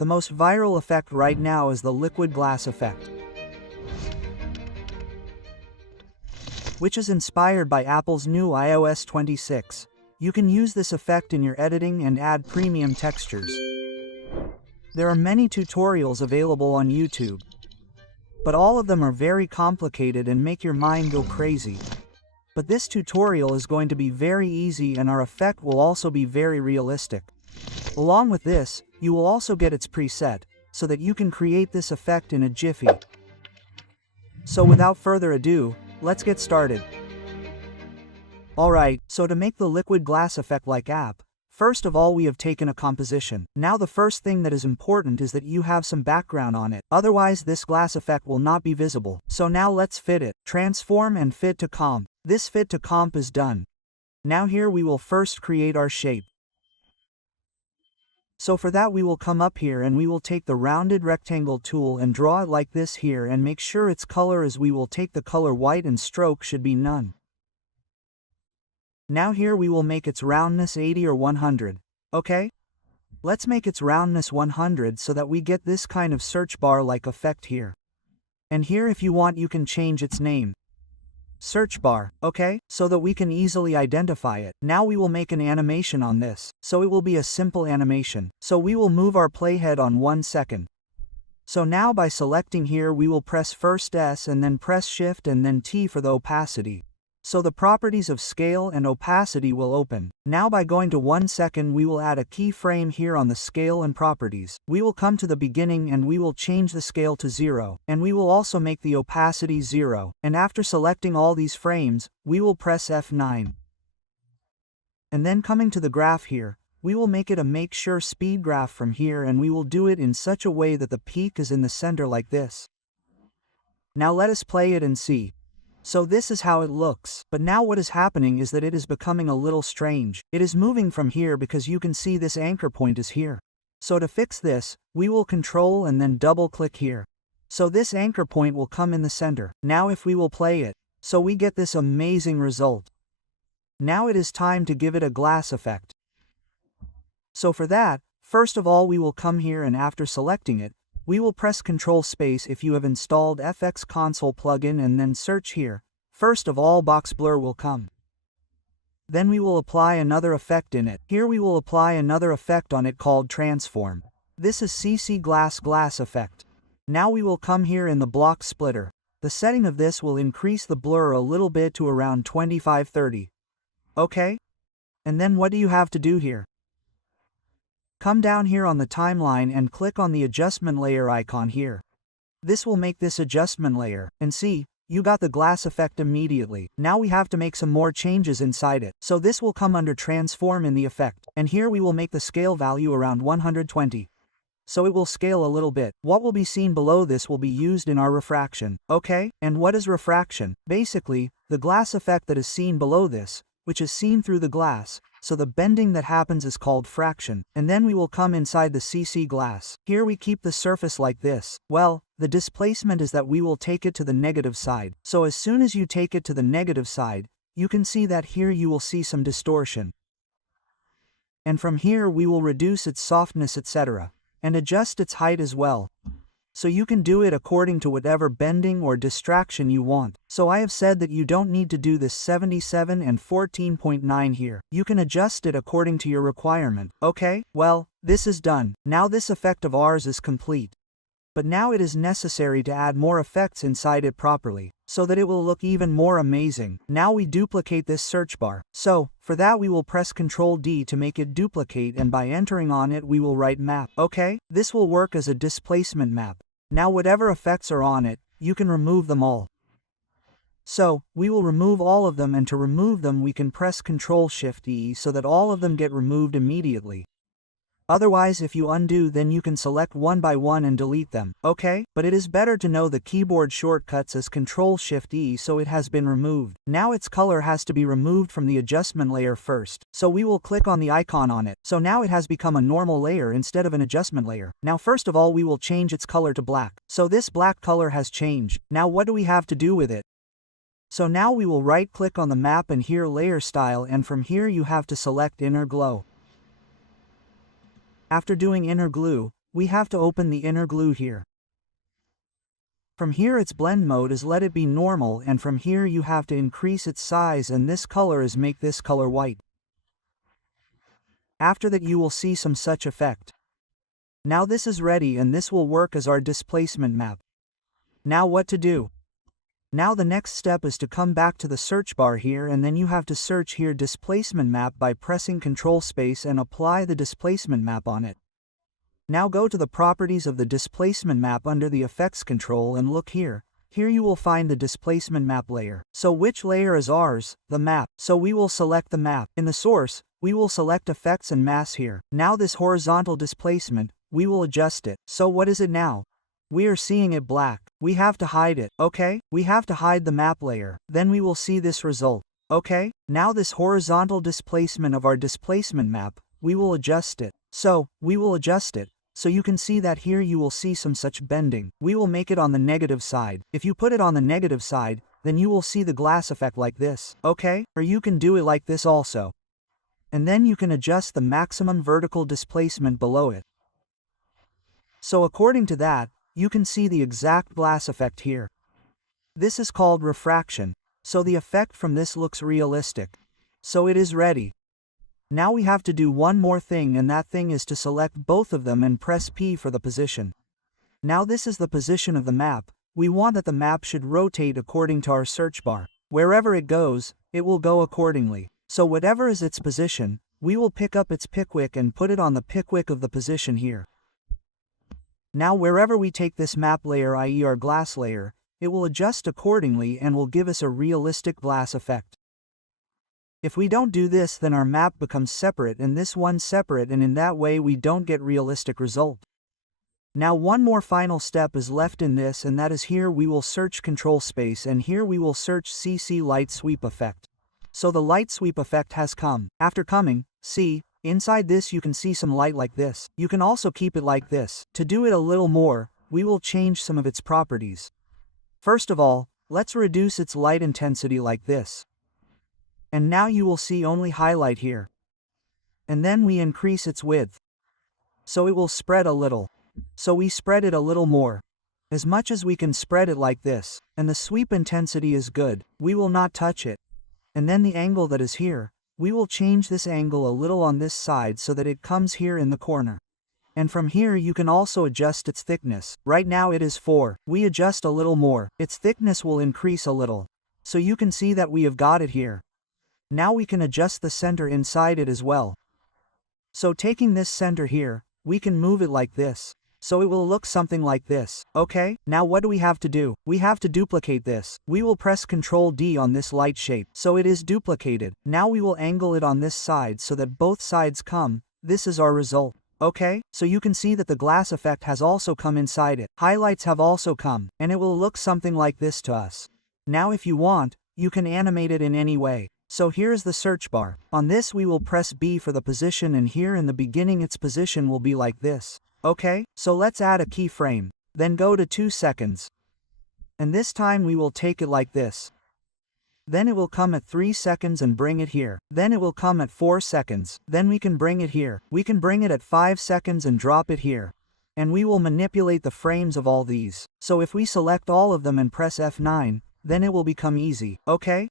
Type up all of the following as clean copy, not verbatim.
The most viral effect right now is the liquid glass effect, which is inspired by Apple's new iOS 26. You can use this effect in your editing and add premium textures. There are many tutorials available on YouTube, but all of them are very complicated and make your mind go crazy. But this tutorial is going to be very easy and our effect will also be very realistic. Along with this, you will also get its preset, so that you can create this effect in a jiffy. So without further ado, let's get started. Alright, so to make the liquid glass effect like app, first of all we have taken a composition. Now the first thing that is important is that you have some background on it, otherwise this glass effect will not be visible. So now let's fit it. Transform and fit to comp. This fit to comp is done. Now here we will first create our shape. So for that we will come up here and we will take the rounded rectangle tool and draw it like this here and make sure its color is we will take the color white and stroke should be none. Now here we will make its roundness 80 or 100. Okay? Let's make its roundness 100 so that we get this kind of search bar like effect here. And here if you want you can change its name. Search bar, okay? So that we can easily identify it. Now we will make an animation on this. So it will be a simple animation. So we will move our playhead on 1 second. So now by selecting here we will press first S and then press Shift and then T for the opacity. So the properties of scale and opacity will open. Now by going to 1 second we will add a keyframe here on the scale and properties. We will come to the beginning and we will change the scale to 0. And we will also make the opacity 0. And after selecting all these frames, we will press F9. And then coming to the graph here, we will make it a make sure speed graph from here and we will do it in such a way that the peak is in the center like this. Now let us play it and see. So this is how it looks. But now what is happening is that it is becoming a little strange. It is moving from here because you can see this anchor point is here. So to fix this, we will control and then double click here. So this anchor point will come in the center. Now if we will play it, so we get this amazing result. Now it is time to give it a glass effect. So for that, first of all we will come here and after selecting it, we will press Ctrl Space if you have installed FX Console plugin and then search here. First of all box blur will come. Then we will apply another effect in it. Here we will apply another effect on it called Transform. This is CC Glass effect. Now we will come here in the block splitter. The setting of this will increase the blur a little bit to around 25-30. Okay? And then what do you have to do here? Come down here on the timeline and click on the adjustment layer icon here. This will make this adjustment layer, and see, you got the glass effect immediately. Now we have to make some more changes inside it. So this will come under transform in the effect, and here we will make the scale value around 120. So it will scale a little bit. What will be seen below this will be used in our refraction. Okay? And what is refraction? Basically, the glass effect that is seen below this, which is seen through the glass. So the bending that happens is called fraction. And then we will come inside the CC glass. Here we keep the surface like this. Well, the displacement is that we will take it to the negative side. So as soon as you take it to the negative side, you can see that here you will see some distortion. And from here we will reduce its softness etc. And adjust its height as well. So you can do it according to whatever bending or distraction you want. So I have said that you don't need to do this 77 and 14.9 here. You can adjust it according to your requirement. Okay? Well, this is done. Now this effect of ours is complete. But now it is necessary to add more effects inside it properly, so that it will look even more amazing. Now we duplicate this search bar. So, for that we will press Ctrl D to make it duplicate and by entering on it we will write map. Okay? This will work as a displacement map. Now whatever effects are on it, you can remove them all. So, we will remove all of them and to remove them we can press Ctrl Shift E so that all of them get removed immediately. Otherwise if you undo then you can select one by one and delete them. Okay? But it is better to know the keyboard shortcuts as Ctrl Shift E so it has been removed. Now its color has to be removed from the adjustment layer first. So we will click on the icon on it. So now it has become a normal layer instead of an adjustment layer. Now first of all we will change its color to black. So this black color has changed. Now what do we have to do with it? So now we will right click on the map and here layer style and from here you have to select inner glow. After doing inner glue, we have to open the inner glue here. From here its blend mode is let it be normal, and from here you have to increase its size, and this color is make this color white. After that you will see some such effect. Now this is ready and this will work as our displacement map. Now what to do? Now the next step is to come back to the search bar here, and then you have to search here displacement map by pressing Ctrl space and apply the displacement map on it. Now go to the properties of the displacement map under the effects control and look here. Here you will find the displacement map layer. So which layer is ours? The map. So we will select the map. In the source, we will select effects and mass here. Now this horizontal displacement, we will adjust it. So what is it now? We are seeing it black. We have to hide it. Okay? We have to hide the map layer. Then we will see this result. Okay? Now this horizontal displacement of our displacement map, we will adjust it. So, we will adjust it. So you can see that here you will see some such bending. We will make it on the negative side. If you put it on the negative side, then you will see the glass effect like this. Okay? Or you can do it like this also. And then you can adjust the maximum vertical displacement below it. So according to that, you can see the exact glass effect here. This is called refraction. So the effect from this looks realistic. So it is ready. Now we have to do one more thing, and that thing is to select both of them and press P for the position. Now this is the position of the map. We want that the map should rotate according to our search bar. Wherever it goes, it will go accordingly. So whatever is its position, we will pick up its pickwick and put it on the pickwick of the position here. Now wherever we take this map layer, i.e. our glass layer, it will adjust accordingly and will give us a realistic glass effect. If we don't do this, then our map becomes separate and this one separate, and in that way we don't get realistic result. Now one more final step is left in this, and that is here we will search Ctrl space, and here we will search CC light sweep effect. So the light sweep effect has come. After coming, see, inside this you can see some light like this. You can also keep it like this. To do it a little more, we will change some of its properties. First of all, let's reduce its light intensity like this. And now you will see only highlight here. And then we increase its width. So it will spread a little. So we spread it a little more. As much as we can spread it like this. And the sweep intensity is good. We will not touch it. And then the angle that is here, we will change this angle a little on this side so that it comes here in the corner. And from here you can also adjust its thickness. Right now it is 4. We adjust a little more. Its thickness will increase a little. So you can see that we have got it here. Now we can adjust the center inside it as well. So taking this center here, we can move it like this. So it will look something like this. Okay, now what do we have to do? We have to duplicate this. We will press Ctrl D on this light shape. So it is duplicated. Now we will angle it on this side so that both sides come. This is our result. Okay, so you can see that the glass effect has also come inside it. Highlights have also come, and it will look something like this to us. Now if you want, you can animate it in any way. So here is the search bar. On this we will press B for the position, and here in the beginning its position will be like this. Okay, so let's add a keyframe. Then go to 2 seconds. And this time we will take it like this. Then it will come at 3 seconds and bring it here. Then it will come at 4 seconds. Then we can bring it here. We can bring it at 5 seconds and drop it here. And we will manipulate the frames of all these. So if we select all of them and press F9, then it will become easy. Okay?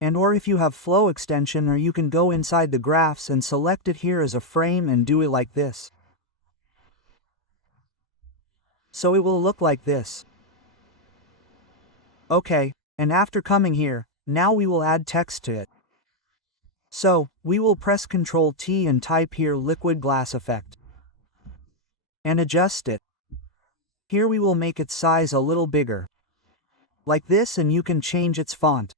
And or if you have flow extension, or you can go inside the graphs and select it here as a frame and do it like this. So it will look like this. Okay, and after coming here, now we will add text to it. So, we will press Ctrl T and type here liquid glass effect. And adjust it. Here we will make its size a little bigger. Like this, and you can change its font.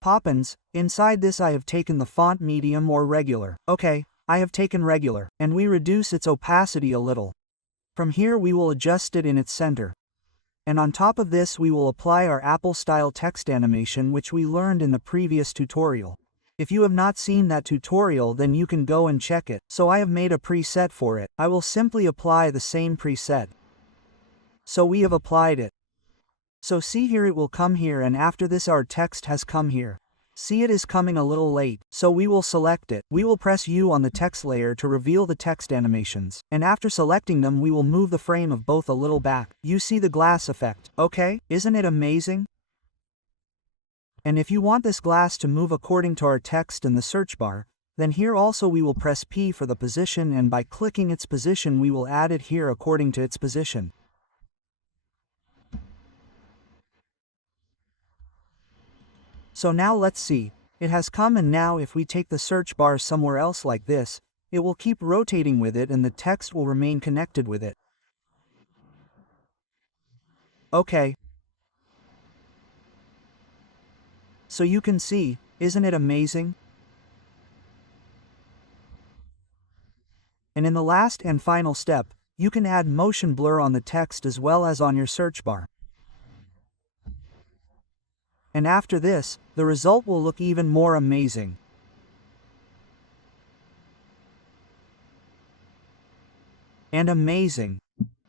Poppins, inside this I have taken the font medium or regular. Okay, I have taken regular, and we reduce its opacity a little. From here we will adjust it in its center. And on top of this we will apply our Apple-style text animation, which we learned in the previous tutorial. If you have not seen that tutorial, then you can go and check it. So I have made a preset for it. I will simply apply the same preset. So we have applied it. So see here it will come here, and after this our text has come here. See, it is coming a little late, so we will select it. We will press U on the text layer to reveal the text animations, and after selecting them we will move the frame of both a little back. You see the glass effect, okay? Isn't it amazing? And if you want this glass to move according to our text in the search bar, then here also we will press P for the position, and by clicking its position we will add it here according to its position. So now let's see, it has come, and now if we take the search bar somewhere else like this, it will keep rotating with it and the text will remain connected with it. Okay. So you can see, isn't it amazing? And in the last and final step, you can add motion blur on the text as well as on your search bar. And after this, the result will look even more amazing. And amazing.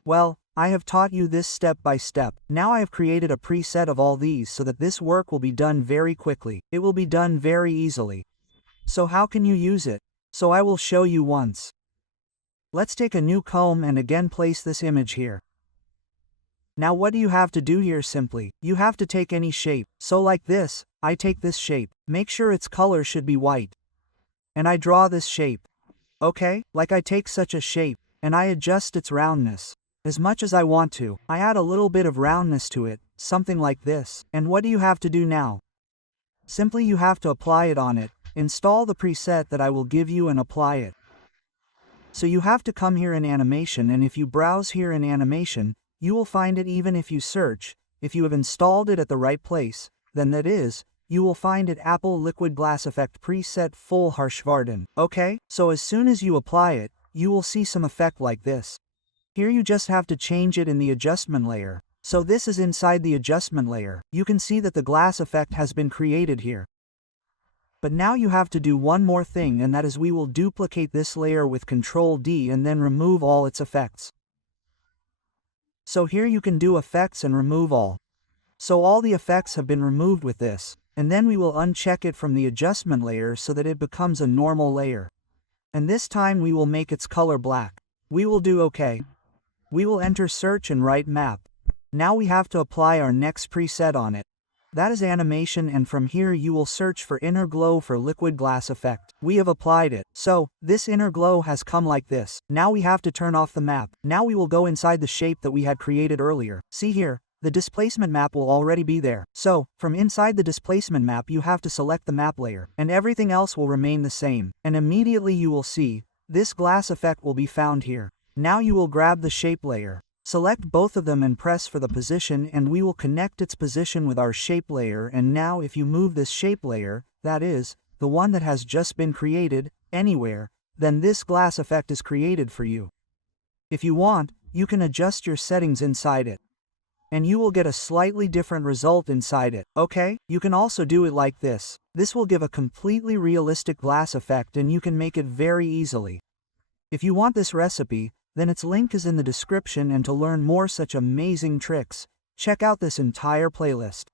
Well, I have taught you this step by step. Now I have created a preset of all these so that this work will be done very quickly. It will be done very easily. So how can you use it? So I will show you once. Let's take a new comb and again place this image here. Now what do you have to do here? Simply, you have to take any shape. So like this, I take this shape. Make sure its color should be white. And I draw this shape. Okay, like I take such a shape, and I adjust its roundness. As much as I want to, I add a little bit of roundness to it, something like this. And what do you have to do now? Simply you have to apply it on it. Install the preset that I will give you and apply it. So you have to come here in animation, and if you browse here in animation, you will find it. Even if you search, if you have installed it at the right place, then that is, you will find it Apple Liquid Glass Effect Preset Full Harshvarden. Okay, so as soon as you apply it, you will see some effect like this. Here you just have to change it in the adjustment layer. So this is inside the adjustment layer. You can see that the glass effect has been created here. But now you have to do one more thing, and that is we will duplicate this layer with Ctrl D and then remove all its effects. So here you can do effects and remove all. So all the effects have been removed with this, and then we will uncheck it from the adjustment layer so that it becomes a normal layer. And this time we will make its color black. We will do OK. We will enter search and write map. Now we have to apply our next preset on it. That is animation, and from here you will search for inner glow for liquid glass effect. We have applied it. So, this inner glow has come like this. Now we have to turn off the map. Now we will go inside the shape that we had created earlier. See here, the displacement map will already be there. So, from inside the displacement map you have to select the map layer, and everything else will remain the same. And immediately you will see, this glass effect will be found here. Now you will grab the shape layer. Select both of them and press for the position, and we will connect its position with our shape layer. And now if you move this shape layer, that is, the one that has just been created, anywhere, then this glass effect is created for you. If you want, you can adjust your settings inside it. And you will get a slightly different result inside it, okay? You can also do it like this. This will give a completely realistic glass effect, and you can make it very easily. If you want this recipe, then its link is in the description, and to learn more such amazing tricks, check out this entire playlist.